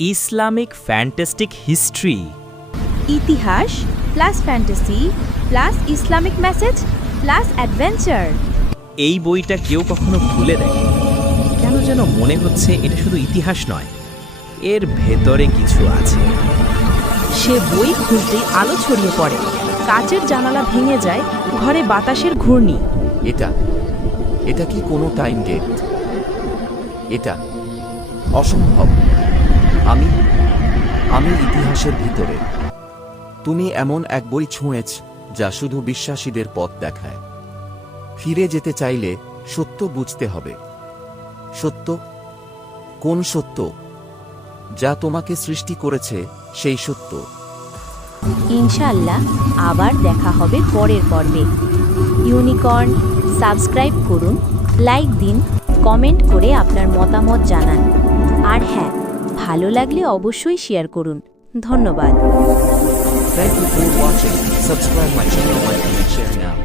Islamic fantastic history. ইতিহাস plus fantasy plus Islamic message plus adventure. এই বইটা কেউ কখনো খুলে দেখে, কেন যেন মনে হচ্ছে এটা শুধু ইতিহাস নয়, এর ভেতরে কিছু আছে। সে বই খুলতেই আলো ছড়িয়ে পড়ে, কাচের জানালা ভেঙে যায়, ঘরে বাতাসের ঘূর্ণি। এটা কি কোনো টাইম গেট? এটা অসম্ভব। আমি ইতিহাসের ভিতরে। তুমি এমন এক বই ছুঁয়েছ যা শুধু বিশ্বাসীদের পথ দেখায়। ফিরে যেতে চাইলে সত্য বুঝতে হবে। সত্য? কোন সত্য? যা তোমাকে সৃষ্টি করেছে সেই সত্য। ইনশাআল্লাহ আবার দেখা হবে পরের পর্বে। ইউনিকর্ন সাবস্ক্রাইব করুন, লাইক দিন, কমেন্ট করে আপনার মতামত জানান। আর হ্যাঁ, ভালো লাগলে অবশ্যই শেয়ার করুন। ধন্যবাদ। Thank you for watching. Subscribe my channel, like and share now.